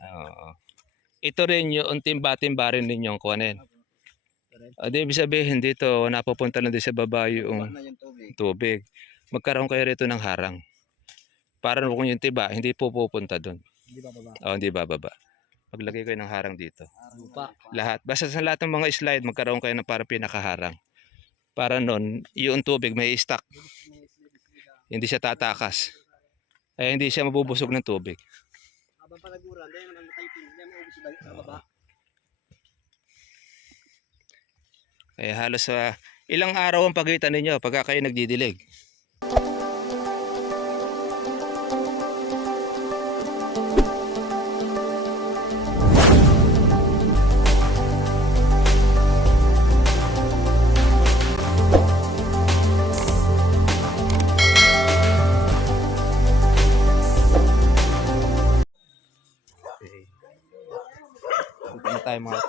Oo. Ito rin yung timba-timba rin ninyong kuhanin. Di ibig sabihin dito, napupunta na din sa baba yung na yung tubig. tubig. Magkaroon kayo rito ng harang. Para kung yung tiba, hindi po pupunta doon. Hindi ba baba? O, hindi bababa. Maglagay kayo ng harang dito. Lupa. Lahat. Basta sa lahat ng mga slide, magkaroon kayo ng para pinakaharang. Para nun, yung tubig may stock. Hindi siya tatakas. Ay hindi siya mabubusog ng tubig. Habang panaguran, dahil naman typing, hindi mo ubus sa baba. Kaya halos ilang araw ang pagitan ninyo pagka kayo nagdidilig. Punta na tayo mga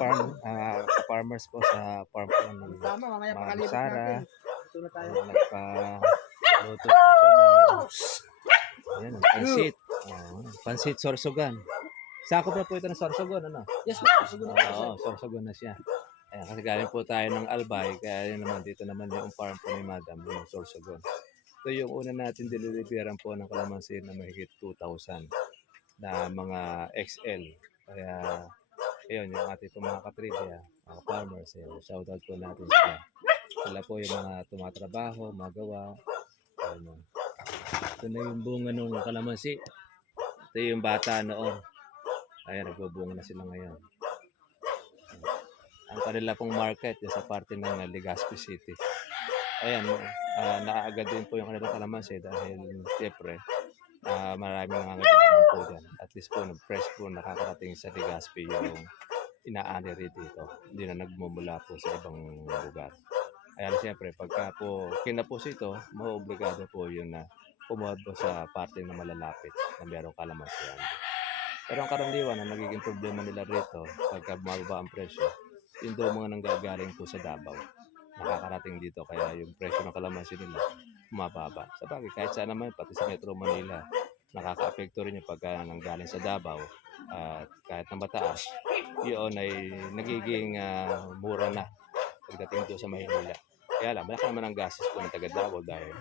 farmers po sa farm po ng Ma'am Sara. Ito na tayo. Nagpa-luto po siya ng pansit. Pansit sorsogan. Sako pa po ito ng sorsogon, ano? Yes, Oo, sorsogon na siya. Ayan, kasi galing po tayo ng Albay, kaya yun naman dito naman yung farm po ni Madam, yung sorsogon. Ito yung una natin deliveran po ng kalamansi na mahigit 2,000 na mga XL. Kaya ayun, yung ating mga katribya, mga farmers, shoutout po natin sila. Sila po yung mga tumatrabaho, magawa. Ayun. Ito na yung bunga ng kalamansi. Ito yung bata noon. Ayan, nagbubunga na sila ngayon. Ang kanila pong market yung sa parte ng Legazpi City. Ayan, naaagad din po yung kanilang kalamansi dahil siyempre maraming nangangailangan po dyan. At least po, fresh po nakakarating sa Legazpi yung inaani rin dito. Hindi na nagmumula po sa ibang lugar. Kaya siyempre, pagka po kinapos ito, maobligado po yun na pumuha po sa parte na malalapit na merong kalamansi. Pero ang karaniwan, ang nagiging problema nila rito, pagka bumababa ang presyo, yun daw mga nanggagaling po sa Davao. Nakakarating dito, kaya yung presyo ng kalamansi nila, bumababa. Sa bagay, kahit saan naman, pati sa Metro Manila, nakaka-apekto rin yung pagka nanggaling sa Davao. At kahit na mataas, yun ay nagiging mura na pagdating doon sa Maynila. Kaya lang, malaki naman ang gastos po ng taga Davao dahil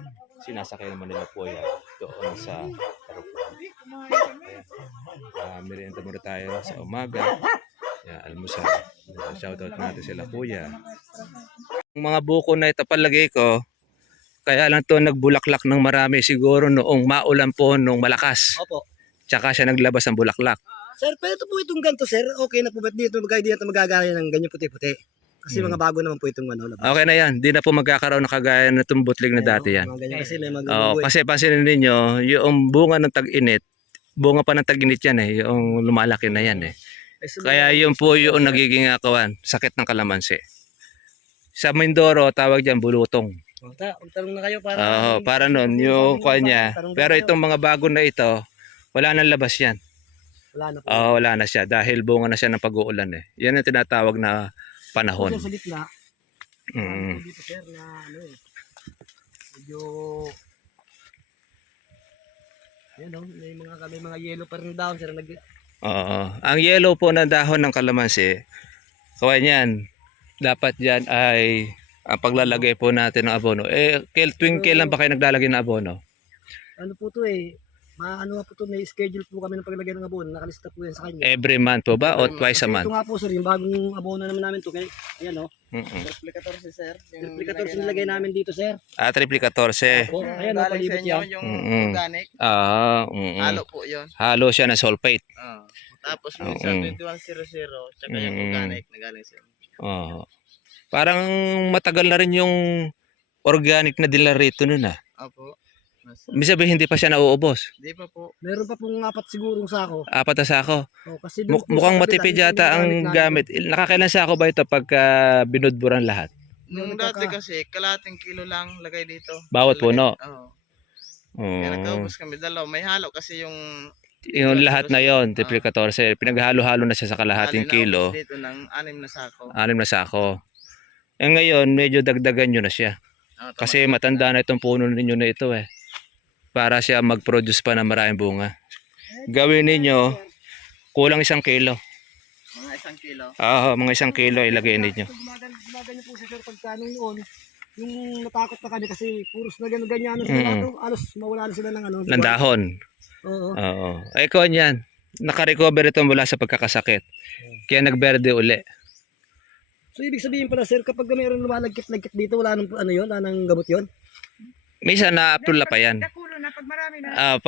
sinasakay naman nila po yan doon sa aeroplano. Merienda muna tayo sa umaga. Almusal. Shoutout natin sila kuya. Yung mga buko na ito palagay ko, kaya lang to nagbulaklak ng marami siguro noong maulan po nung malakas. Opo. Tsaka siya naglabas ng bulaklak. Sir, pero ito po itong ganito, sir. Okay na po ba dito? Hindi na ito magagaya ng ganyan puti-puti. Kasi mga bago naman po itong labas. Okay na yan. Di na po magkakaroon ng kagaya na itong butlig na dati yan. Mga ganyan kasi may Kasi pansinin ninyo, yung bunga ng tag-init, bunga pa ng tag-init yan yung lumalaki na yan Kaya yun po yung nagiging sakit ng kalamansi. Sa Mindoro, tawag dyan bulutong. Tanong na kayo para... Para nun, yung kanya. Pero itong mga bago na ito, wala nang labas yan. Wala na po. Wala na siya dahil bunga na siya ng pag-uulan Yan ang tinatawag na panahon. Sa gitna. Dito sir na medyo... may mga yellow pa rin down sir. Ang yellow po ng dahon ng kalamansi, kawan dapat yan ay ang paglalagay po natin ng abono. Tuwing kailan ba kayo naglalagay ng abono? Ano po to Ano po to, may schedule po kami ng paglagay ng abono, nakalista po yan sa kanya. Every month po ba o twice a month? Ito nga po sir, yung bagong abono naman namin to, ayan Triple 14 sir. Triple 14 nilagay namin dito sir. Triple 14. Ayan palibot yan. Yung organic. Halo po yun. Halo siya na sulfate. Tapos minsan 2100, tsaka yung organic na galing sir. Parang matagal na rin yung organic na dila rito nun Opo. Ibig sabihin hindi pa siya nauubos. Hindi pa po. Meron pa pong 4 sigurong sako. 4 na sako. Kasi Mukhang matipid yata ang gamit. Nakakailan sako ba ito pagka binudburan lahat? Nung dati kasi, kalating kilo lang lagay dito. Bawat puno? Oo. Kaya nagkaubos kami dalaw. May halo kasi yung lahat na yon, triple 14. Pinaghalo-halo na siya sa kalahating kilo. Dito ng 6 na sako. 6 na sako. Ngayon, medyo dagdagan nyo na siya. Kasi matanda na itong puno ninyo na ito para siya mag-produce pa ng maraming bunga. Gawin ninyo, Kulang 1 kilo. Mga 1 kilo. Oo, mga 1 kilo ilagay ninyo. Gumaganyan po siya sir pagka nung noon, yung natakot na kami kasi puros na ganyan alos mawala na sila ng ano. Ng dahon. Oo. Oo. Ay, kon yan. Naka-recover ito mula sa pagkakasakit. Kaya nagberde uli. So ibig sabihin pala sir, kapag mayroon lumalagkit-lagkit dito, wala nang ano yun, wala nang gamot yun? Minsan naapula pa yan. Nakulo na pag marami na.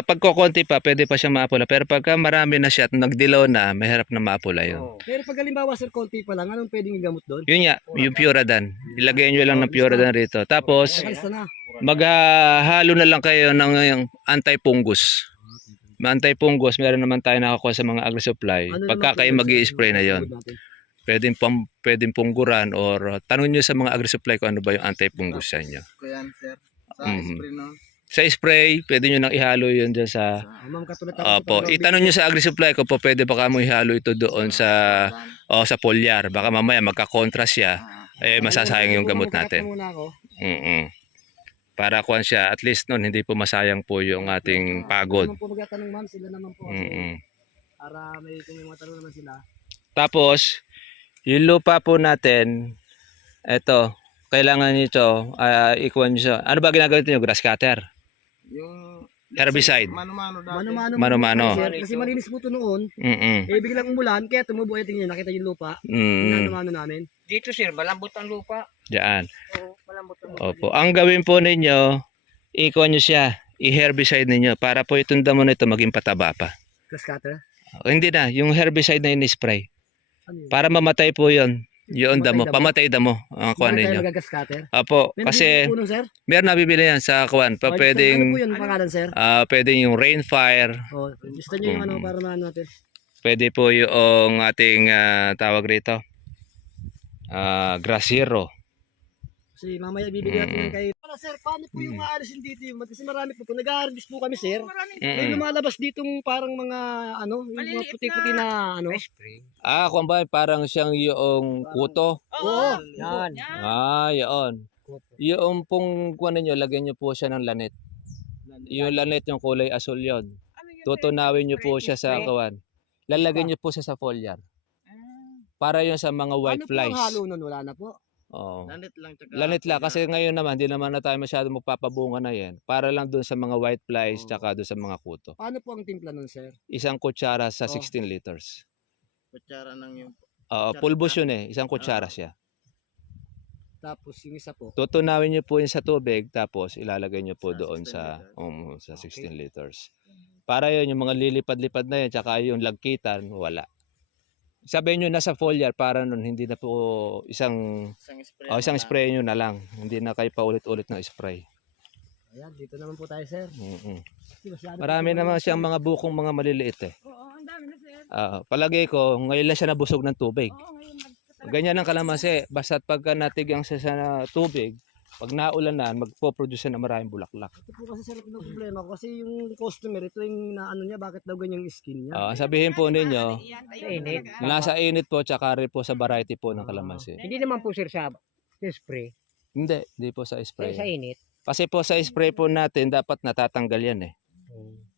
Pagkukunti pa, pwede pa siya maapula. Pero pagka marami na siya at nagdilaw na, mahirap na maapula yun. Pero pag halimbawa sir, konti pa lang, anong pwedeng igamot doon? Yun nga, yung Puradan. Ilagay nyo lang ng Puradan rito. Tapos, Alis na. maghahalo na lang kayo ng yung anti-fungus. Anti-fungus, meron naman tayo nakakuha sa mga agri-supply. Ano Pagka naman kayo po, mag spray na yon, natin? pwedeng pungguran or tanong nyo sa mga agri-supply kung ano ba yung anti-fungus sa inyo. Kuyan, sir. Sa Mhm. spray, no? Sa spray, pwede nyo nang ihalo yun dyan sa... Ma'am, katulad Opo, itanong nyo sa agri-supply kung po pwede baka mo ihalo ito doon sa sa foliar. Baka mamaya magka-contrast siya, masasayang yung gamot natin. Muna ako. Para kuhan siya, at least nun, hindi po masayang po yung ating pagod. Naman po magtatanong ma'am, sila naman po. Para may kung may mga tanong naman sila. Tapos, yung lupa po natin, eto, kailangan nito, ikuhan nyo siya. Ano ba ginagawa nyo? Grass cutter? Yung Herbicide? mano-mano dati. Mano-mano. Sir, kasi malinis po ito noon. Mm-mm. Biglang umulan, kaya tumubo. Ito nyo, nakita yung lupa. Mm. Inano namin. Dito sir, malambot ang lupa. Diyan. Oo, malambot ang lupa. Opo. Ang gawin po ninyo, ikuha nyo siya, i-herbicide ninyo para po itong damo nito maging pataba pa. Grass cutter. Hindi na, yung herbicide na in-spray. Ano yun? Para mamatay po yun. Yung damo, Pamatay damo ang kuha Bakit tayo ninyo. magagas cutter? Opo, May kasi nabibili po nun, sir? meron nabibili yan sa kuwan. Ano Pwedeng, po yun pangalan, sir? pwedeng yung rainfire, Oh, gusto nyo yung ano para maano natin. pwede po yung ating tawag rito, grass zero. Kasi mamaya bibigyan natin kay... Sir, paano po yung aalisin dito yung... Kasi marami po. Kung nag-harvest po kami, sir, may lumalabas ditong parang mga ano, yung mga Maliliit puti-puti na ano. Kung ba parang siyang yung kuto. Oo. Yan. Yun. Yung pong kuwan ninyo, lagyan nyo po siya ng lanet. Yung lanet yung kulay asul yon. Tutunawin nyo po siya sa kawan. Lalagyan nyo po siya sa foliar. Para yun sa mga white Ano po flies. ang halo nun? Wala na po. Oo. Lanit lang. Tsaka Lanit lang kasi ngayon naman hindi naman na tayo masyado magpapabunga na yan. Para lang doon sa mga white flies tsaka doon sa mga kuto. Paano po ang timpla nun, sir? Isang kutsara sa 16 liters. kutsara ng yung... Pulbos yun eh. Isang kutsara siya. Tapos yung isa po. Tutunawin niyo po yun sa tubig tapos ilalagay niyo po doon sa 16 liters. Para yun yung mga lilipad-lipad na yun tsaka yung lagkitan wala. Sabihin nyo nasa foliar para nun hindi na po isang spray nyo na lang. Hindi na kayo paulit-ulit ng spray. Ayan, dito naman po tayo, sir. Marami naman siyang mga bukong mga maliliit eh. Oo, ang dami na sir. Palagay ko ngayon lang siya nabusog ng tubig. Oo, ngayon. Ganyan ang kalamansi. Basta't pagka natigang siya sa tubig, pag naulan na, magpo-produce na maraming bulaklak. Ito po kasi, sir, ito ng problema ko. Kasi yung customer, ito yung naano niya, bakit daw ganyan yung skin niya? Sabihin po ninyo, Init. nasa init po tsaka rin po sa variety po ng kalamansi. Hindi naman po sir sa spray. Hindi po sa Sa spray. init. Kasi po sa spray po natin, dapat natatanggal yan eh.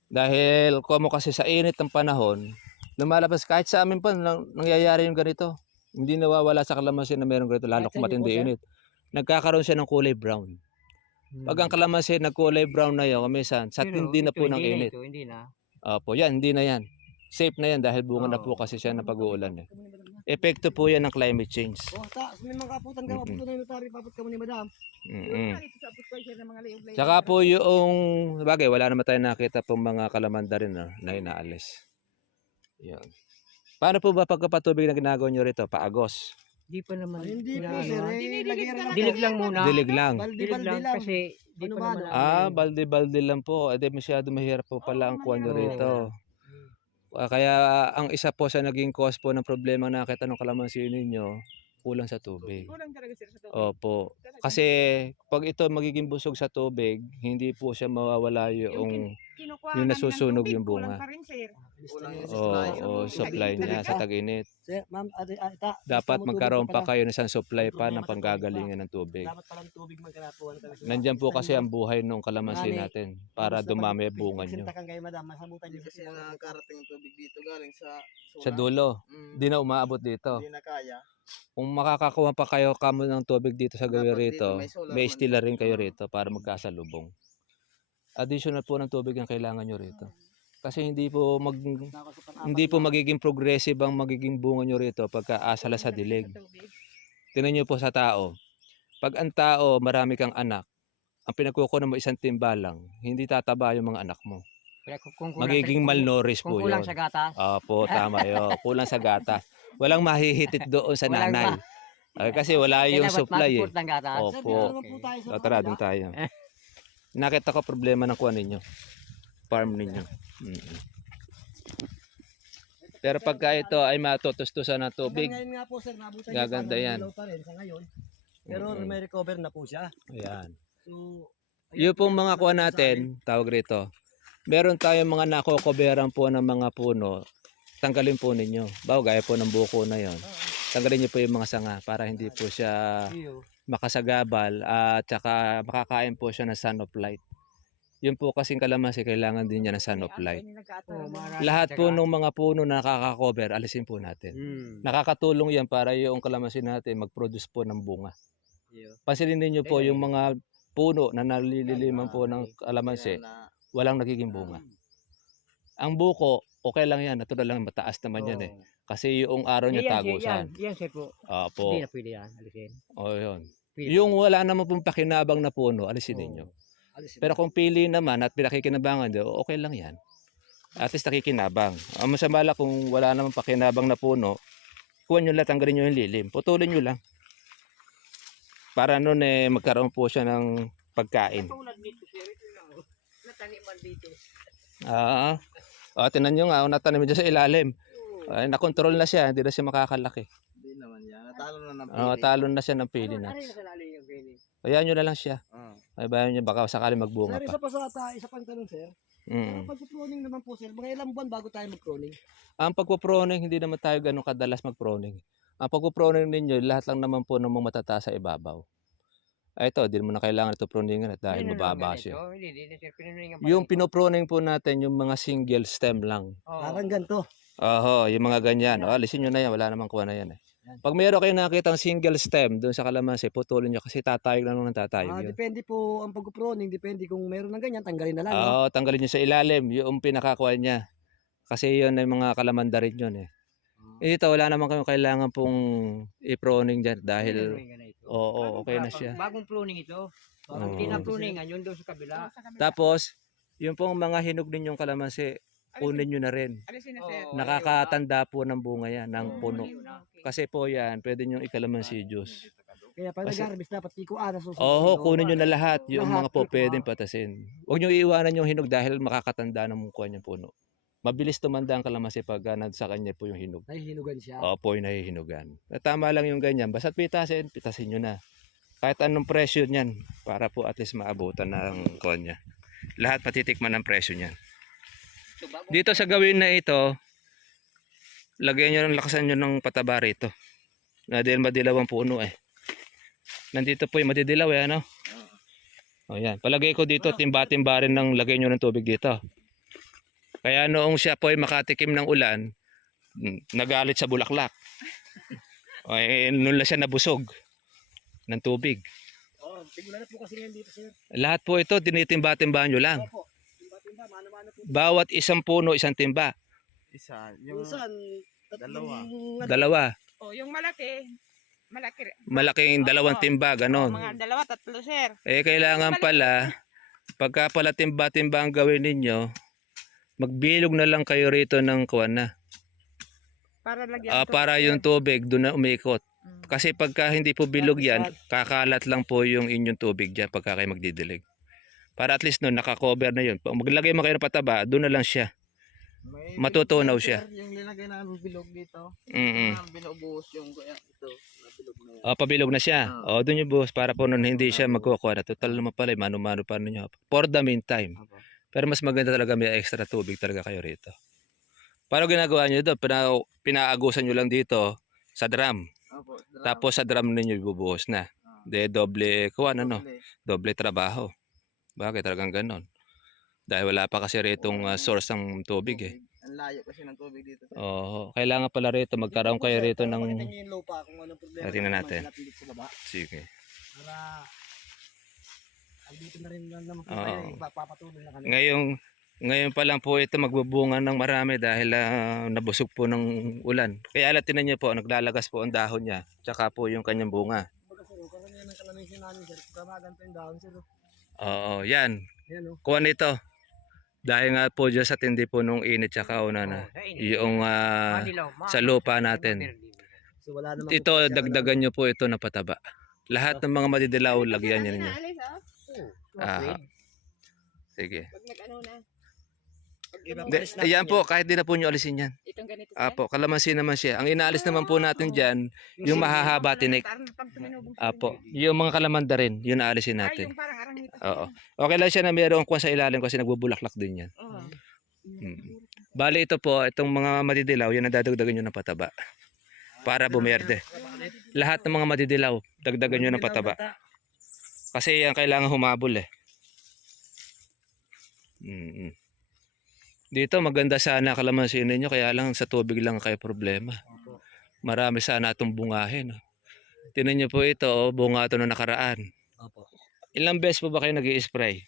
Dahil kung kasi sa init ng panahon, lumalabas kahit sa amin pa nangyayari yung ganito. Hindi nawawala sa kalamansi na meron ganito, lalo kung matindi init. Nagkakaroon siya ng kulay brown. Pag ang kalamansi nagkulay brown na yun, kumisan, sa tindi na po ng init. Hindi na. Opo, yan, hindi na yan. Safe na yan dahil bunga na po kasi siya ng pag-uulan eh. Epekto po yan ng climate change. May mga kaputan ka, kaputan na yung notary, paput ka mo ni madam. Tsaka po yung, bagay, wala naman tayo nakita pong mga kalamanda rin na inaalis. Yan. Paano po ba pagkapatubig na ginagawa nyo rito? Paagos? Hindi pa naman. Hindi po, sir. Dilig lang muna. Dilig lang. Dilig lang kasi di Ano pa ba, naman. Balde-balde lang po. Ede masyado mahirap po pala ang kuha nyo rito. Kaya ang isa po sa naging cause po ng problema na nakita ng kalamansi ninyo, kulang sa tubig. Kulang talaga sir sa tubig. Opo. Kasi pag ito magiging busog sa tubig, hindi po siya mawawala yung kinukuha Yung namin ng nasusunog tubig, yung bunga. kulang pa rin, sir. Kulang yung O supply niya sa tag-init. Sir, ma'am, Dapat magkaroon pa kayo ng isang supply pa ng panggagalingan ng tubig. Dapat palang tubig magkarapuan kami. Nandyan po kasi ang buhay ng kalamansi natin para dumami ang bunga nyo. Sintakan kayo, madam, masabutan niyo Kasi nakakarating yung tubig dito galing sa Sa dulo, Mm, di na umaabot dito. Hindi na kaya. Kung makakakuha pa kayo kamo ng tubig dito sa gawin Dapat rito, dito may solar may man stila dito. rin kayo rito para magkasalubong. Additional po ng tubig ang kailangan nyo rito. Kasi hindi po magiging progressive ang magiging bunga nyo rito pagka asala sa dilig. Tingnan nyo po sa tao. Pag ang tao, marami kang anak, ang pinagkukunan mo isang timbalang, hindi tataba yung mga anak mo. Kaya kung kulang Magiging malnourished kung po kulang yun. sa gatas. Opo, tama yun. Kulang sa gatas. Walang mahihitit doon sa Walang nanay. Okay, kasi wala yung supply eh. Ng gatas. Opo. O, tara, dun tayo. Nakita ko problema ng kuha ninyo. Farm ninyo. Mm. Pero pagka ito ay matutustusan ng tubig, Ngayon nga po, sir, nabutan niyo Gaganda pa, yan. dilaw pa rin sa ngayon. Pero Mm. may recover na po siya. ayan. So, Yung pong mga kuha natin, tawag rito, meron tayong mga nakokoberan po ng mga puno, tanggalin po ninyo. Bawo, gaya po ng buko na yon. Tanggalin niyo po yung mga sanga para hindi po siya makasagabal at saka makakain po siya ng sun of light. Yun po kasing kalamansi, kailangan din niya ng sun of light. Lahat po ng mga puno na nakaka-cover, alisin po natin. Nakakatulong yan para yung kalamansi natin mag-produce po ng bunga. Pansinin niyo po yung mga puno na nalililiman po ng kalamansi, walang nagiging bunga. Ang buko, okay lang yan, natural lang, mataas naman yan eh. Kasi yung araw niya tagusan. Yan, sir po. Opo. Hindi na pwede yan. Alisin. O yun. Pwede. Yung wala naman pong pakinabang na puno, alisin ninyo. Pero kung pili naman at pinakikinabangan nyo, okay lang yan. At least nakikinabang. Ang masama lang kung wala naman pakinabang na puno, kuha nyo lang, tanggalin nyo yung lilim. Putulin nyo lang. Para nun magkaroon po siya ng pagkain. Nataniman dito. Tinan nyo nga, natanim dyan sa ilalim. Ay, nakontrol na siya, hindi na siya makakalaki. Hindi naman yan. Natalo na ng pili. Talo na siya ng pili Ano nuts. yung salali yung pili? Hayaan nyo na lang siya. Ay, bayan nyo, baka sakali magbunga sir, pa. isa pa isa pang tanong, sir. Pag-pruning naman po, sir, mga ilang buwan bago tayo mag-pruning? Ang pagpo-proning, hindi naman tayo ganun kadalas mag-proning. Ang pagpo-proning ninyo, lahat lang naman po ng mga matataas sa ibabaw. Ay ito, di mo na kailangan ito proningan at dahil mababa siya. Yung pinoproning po natin, yung mga single stem lang. Parang ganito. Oho, yung mga ganyan. Alisin nyo na yan, wala namang kuha na yan eh. Pag meron kayo nakitang single stem doon sa kalamansi, putulin nyo kasi tatayog lang ng tatayog yun. Depende po ang pag-pruning, depende kung meron ng ganyan, tanggalin na lang. No? Tanggalin nyo sa ilalim, yung pinakakuha niya. Kasi yun ay mga kalamanda rin yun eh. Ito, wala naman kayong kailangan pong i-proning dyan dahil okay na siya. Bagong pruning ito. Hindi na pruningan, yun doon sa kabila. Tapos, yung pong mga hinog ninyong kalamansi, kunin nyo na rin. Alisin na, sir. Nakakatanda po ng bunga yan, ng puno. Kasi po yan, pwede nyo ikalamansi juice. Kaya pag nag-harvest dapat tikuan na susunod. Oo, kunin nyo na lahat. Yung Lahat, mga po ikuha. pwedeng patasin. Huwag nyo iiwanan yung hinog dahil makakatanda ng mukha niyang puno. Mabilis tumanda ang kalamansi pag sa kanya po yung hinog. Nahihinugan siya. Opo, yung nahihinugan. Tama lang yung ganyan. Basta't pitasin nyo na. Kahit anong presyo niyan para po at least maabutan ng konya. Lahat patitikman ng presyo niyan. Dito sa gawin na ito, lagyan nyo ng lakasan nyo ng pataba rito. Na dahil madilaw ang puno eh. Nandito po yung madidilaw eh, ano? O yan. Palagay ko dito, timba-timba rin ng lagay nyo ng tubig dito. Kaya noong siya po ay makatikim ng ulan, nagalit sa bulaklak. Noon lang siya nabusog ng tubig. Siguro na po kasi ngayon dito, sir. Lahat po ito, tinitimba-timba nyo lang. Opo. Timba-timba, mano-mano po. Bawat isang puno, isang timba. Isa. Yung Minsan, Dalawa. Yung malaki. Malaki. Malaking dalawang timba, ganon. Mga dalawa, tatlo, sir. Kailangan pala, pagka pala timba-timba ang gawin ninyo, magbilog na lang kayo rito ng kuwan na. Para lagyan Para yung tubig doon na umikot. Kasi pagka hindi po bilog yan, kakalat lang po yung inyong tubig dyan pagka kayo magdidilig. Para at least noon, nakakover na yun. Pag maglagay mo kayo ng pataba, doon na lang siya. Matutunaw siya. Yung linagay namin bilog dito. Binubuhos yung kaya ito. Nabilog na yan. Pabilog na siya. Doon yung buhos para po noon hindi siya magkukuha na. Total naman pala, mano-mano pa ninyo. For the meantime. Pero mas maganda talaga may extra tubig talaga kayo rito. Paano ginagawa nyo doon? Pinaagusan nyo lang dito sa drum. Opo. Tapos sa drum ninyo ibubuhos na. De doble kuwan ano, doble trabaho. Bakit talagang ganon? Dahil wala pa kasi ritong source ng tubig eh. Ang layo kasi ng tubig dito. Sir. Oo, kailangan pala rito magkaroon kayo rito ng Pakita niyo yung lupa kung anong problema. Tingnan natin. Dito sa baba. sige. Para ay dito na rin lang naman po Oo. tayo. Papatuloy na kami. Ngayon pa lang po ito magbubunga ng marami dahil nabusog po ng ulan. Kaya tinan niyo po, naglalagas po ang dahon niya. Tsaka po yung kanyang bunga. Baga sir, karamihan ng kalamansi namin sir. Kamagan pa yung dahon sir. Oo, yan. Yan o. Kuha nito. Dahil nga po dyan sa tindi po nung init tsaka una na. Yung sa lupa natin. So wala naman Ito, po siya, dagdagan nyo po ito na pataba. Lahat ng mga madidilaw, lagyan nyo ninyo. Naalis, oh. Ah, sige. Pag nag-ano na. Pag Ibang De, alis natin ayan po, kahit di na po nyo alisin yan. Itong ganito Apo, kalamansi naman siya. Ang inaalis naman po natin dyan, yung mahahaba tinik. Apo, yung mga kalamanda rin, yun naalisin Ay, natin. yung parang arangita. Oo. Okay lang siya na mayroong kuwan sa ilalim kasi nagbubulaklak din yan. Oo. Bali ito po, itong mga madidilaw, yun ang dadagdagan nyo ng pataba. Para bumerde. Lahat ng mga madidilaw, dagdagan nyo ng pataba. Kasi yan kailangan humabol eh. Dito maganda sana kalamansi ninyo, kaya lang sa tubig lang kayo problema. Marami sana itong bungahin. Tingnan nyo po ito, bunga ito na nakaraan. Opo. Ilang beses po ba kayo nag-i-spray?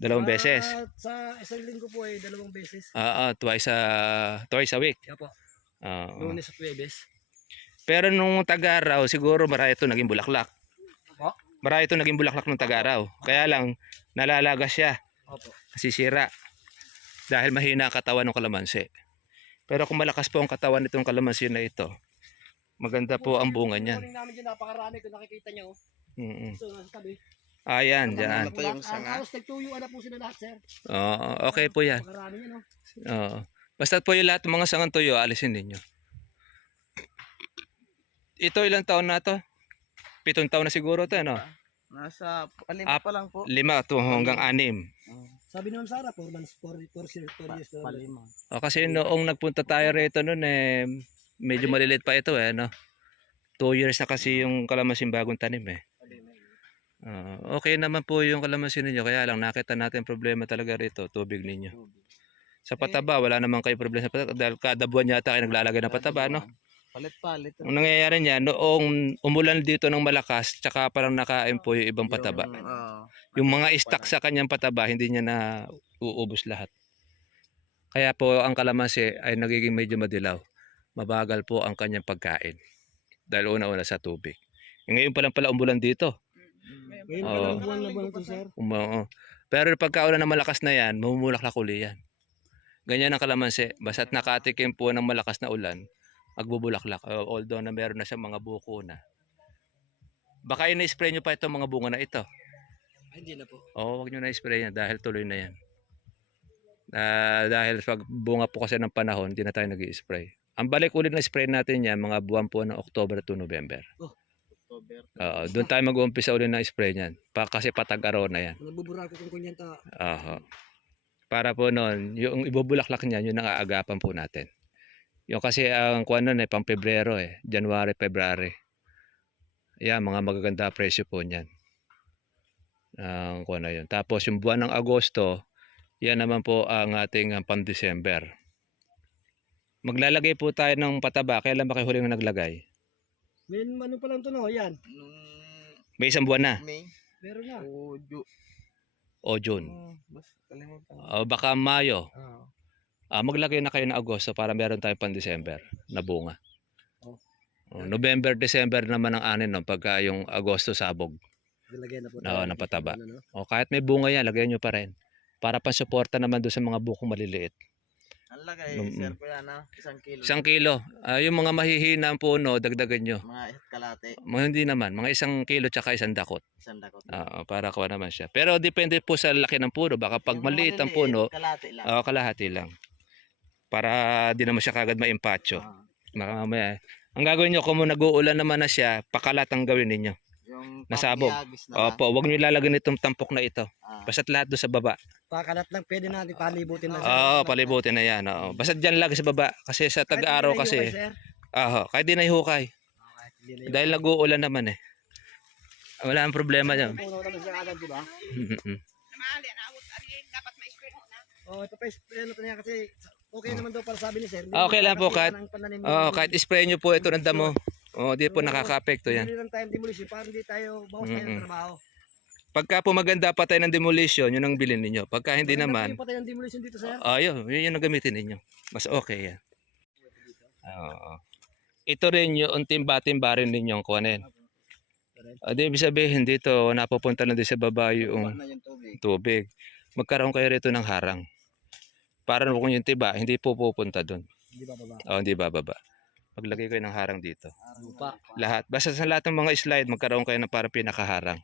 Dalawang beses? Sa isang linggo po ay 2 beses. Twice a week. Opo. Oo. Lunes at Huwebes. Pero nung tag-araw, siguro marami ito naging bulaklak. Opo. Marami ito naging bulaklak nung tag-araw. Kaya lang, nalalagas siya. Opo. Nasisira. Dahil mahina ang katawan ng kalamansi. Pero kung malakas po ang katawan nitong kalamansi na ito, maganda po ang bunga niyan. Yung namin dyan, napakarami kung nakikita nyo. So, nasa tabi. Ayan, dyan. Ano pa yung sanga? Halos nagtuyuan na po sila lahat, sir. Oo, okay po yan. Napakarami yan, no? Oo. Basta po yung lahat ng mga sangang tuyo, alisin ninyo. Ito ilang taon na to? 7 taon na siguro to, ano? Nasa palima pa lang po. 5 to hanggang 6. Sabi ni Ma'am Sara, 4 months, 4 years. Palima. O, kasi noong nagpunta tayo rito noon medyo maliliit pa ito no? 2 years na kasi yung kalamansin bagong tanim okay naman po yung kalamansin ninyo, kaya lang nakita natin problema talaga rito, tubig ninyo. Sa pataba, wala naman kayo problema sa pataba dahil kada buwan yata kayo naglalagay ng pataba, no? Palit-palit. Ang nangyayari niya, noong umulan dito ng malakas, tsaka parang nakain po yung ibang pataba. Yung mga stock sa kanyang pataba, hindi niya na uubos lahat. Kaya po ang kalamansi ay nagiging medyo madilaw. Mabagal po ang kanyang pagkain. Dahil una-una sa tubig. Ngayon pa lang pala umulan dito. Ngayon pa lang buwan na buwan ito, sir. Pero pagkaulan na malakas na yan, mamumulaklak uli yan. Ganyan ang kalamansi. Basta't nakatikim po ng malakas na ulan, magbubulaklak. Although na meron na siya mga buko na. Baka ina-spray nyo pa itong mga bunga na ito. Ay, hindi na po. Oo, wag nyo na-spray yan dahil tuloy na yan. Dahil pag bunga po kasi ng panahon, hindi na tayo nag-i-spray. Ang balik ulit na spray natin yan, mga buwan po ng October to November. Doon tayo mag-uumpisa ulit ng spray niyan. Kasi patag-araw na yan. Nagbubura ko kung kunyan ta. Para po noon, yung ibubulaklak niyan, yun ang aagapan po natin. Yung kasi ang kuwan nun pang Pebrero January, February. Yan, mga magaganda presyo po niyan. Ang kuwan na yun. Tapos yung buwan ng Agosto, yan naman po ang ating pang December. Maglalagay po tayo ng pataba. Kailan ba kayo huling naglagay? May ano pa lang ito, no? Yan. May isang buwan na. May. Meron na. O June. Kalimutan. Baka Mayo. Maglagay na kayo ng Agosto para meron tayong pang December na bunga. November, December naman ang anin pagka yung Agosto sabog. Lagyan na po. Na pataba. Kahit may bunga yan, lagyan nyo pa rin. Para pang-suporta naman doon sa mga bukong maliliit. Ang lagay, sir, ko yan, 1 kilo. 1 kilo. Yung mga mahihina ang puno, dagdagan nyo. Mga kalate. Hindi naman. Mga 1 kilo tsaka 1 dakot. 1 dakot. Para kuha naman siya. Pero depende po sa laki ng puno. Baka pag maliit ang puno, kalate lang. kalahati lang. Para di naman siya kagad maimpacho. Mamaya. Ang gagawin nyo, kung nag-uulan naman na siya, pakalat ang gawin ninyo. Yung Nasabog. pangiyagis na lang. Opo, huwag nyo ilalagay nitong tampok na ito. Ah. Basta't lahat doon sa baba. Pakalat lang, pwede natin palibutin na. Oo, palibutin na yan. Oo. Basta't dyan lang sa baba. Kasi sa tag-araw kasi. Kahit di na ihukay. Dahil nag-uulan naman eh. Wala ang problema dyan. Puno naman siya agad, di ba? Oh, ito pa ano to niya kasi okay naman daw para sabi ni sir. Okay lang po kahit kahit spray nyo po ito ng damo. Di po nakaka-apekto yan. Hindi lang tayo demolition para hindi tayo bawas tayo ng trabaho. Pagka po maganda patay ng demolition, yun ang bilhin ninyo. Pagka hindi naman, Yung patay ng demolition dito sir. yun ang gamitin ninyo. Mas okay yan. Oo. Ito rin yung timba-timba rin ninyong kuhanin. Di ibig sabihin dito, napupunta na din sa baba yung Na yung tubig. tubig. Magkaroon kayo rito ng harang. Para kung yung tiba, hindi po pupunta doon. Hindi ba baba? Hindi bababa. Maglagay kayo ng harang dito. Lupa. Lahat. Basta sa lahat ng mga slide, magkaroon kayo ng para pinakaharang.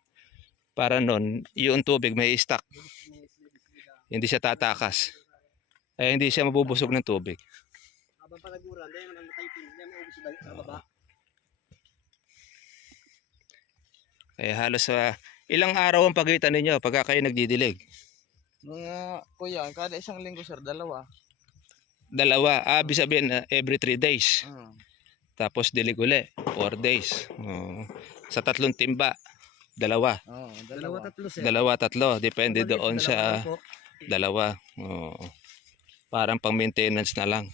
Para nun, yung tubig may stock. Hindi siya tatakas. Kaya hindi siya mabubusog ng tubig. Habang palaguran, dahil ang typing, hindi maubos sa baba. Kaya halos ilang araw ang pagitan ninyo pagka kayo nagdidilig. Mga kuya, kada isang linggo sir, dalawa. Dalawa. Ibig sabihin every 3 days. Ah. Tapos dilig uli. 4 days. Sa 3 timba. Dalawa. Oh, Dalawa dalawa. tatlo sir. Dalawa, 3. Depende doon Dalawa sa lang po. dalawa. Parang pang maintenance na lang.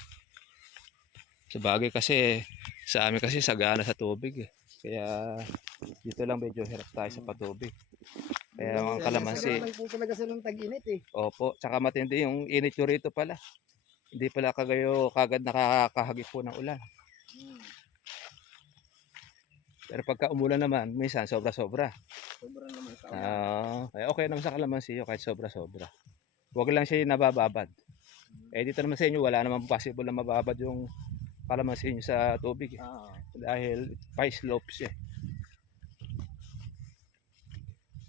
Sa bagay kasi sa amin kasi sagana sa tubig eh. Kaya dito lang medyo hirap tayo sa patubig. Kaya mga kalamansi. Lang po talaga sir ng tag-init eh. Opo, tsaka matindi yung init nyo rito pala. Hindi pala kagad nakakahagip po ng ulan. Pero pagka umulan naman, minsan sobra-sobra. Sobrang naman sa Kaya okay naman sa kalamansi yun kahit sobra-sobra. Huwag lang siya nabababad. Dito naman sa inyo, wala naman possible na mababad yung kalamansi nyo sa tubig. Dahil pie slopes eh.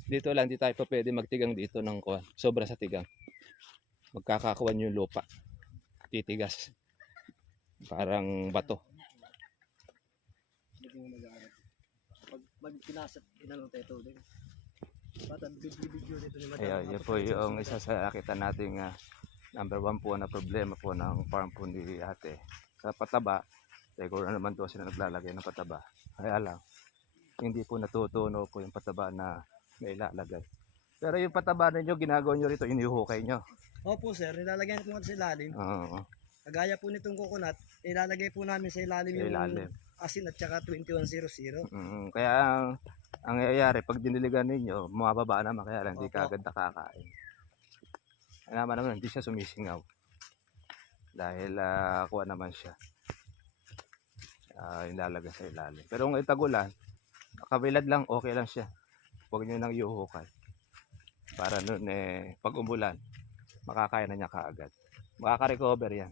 Dito lang, di tayo pa pwede magtigang dito ng kuwan. Sobra sa tigang. Magkakakuan yung lupa. Titigas. Parang bato. Pag pinasat, inano tayo tubig. Patang video dito ni Madam. Ayan, yun po yung isa sa nakita nating number 1 po na problema po ng farm po ni ate. Sa pataba, siguro naman to sila naglalagay ng pataba. Kaya lang, hindi po natutuno po yung pataba na ilalagay. Pero yung pataba ninyo, ginagawa nyo rito, inihuhukay nyo. Opo sir, nilalagyan ko nga sa ilalim. Oo, Kagaya po nitong coconut, ilalagay po namin sa ilalim sa yung ilalim. asin at saka 2100. Kaya ang nangyayari, pag diniligan ninyo, mababa naman, kaya lang hindi Opo. kagad nakakain. Kaya naman hindi siya sumisingaw. Dahil kuha naman siya. Ilalagay sa ilalim. Pero kung itagulan, kabilad lang, okay lang siya. Huwag nyo nang iuhukay. Para nun pag umulan, makakaya na niya kaagad. Makaka-recover yan.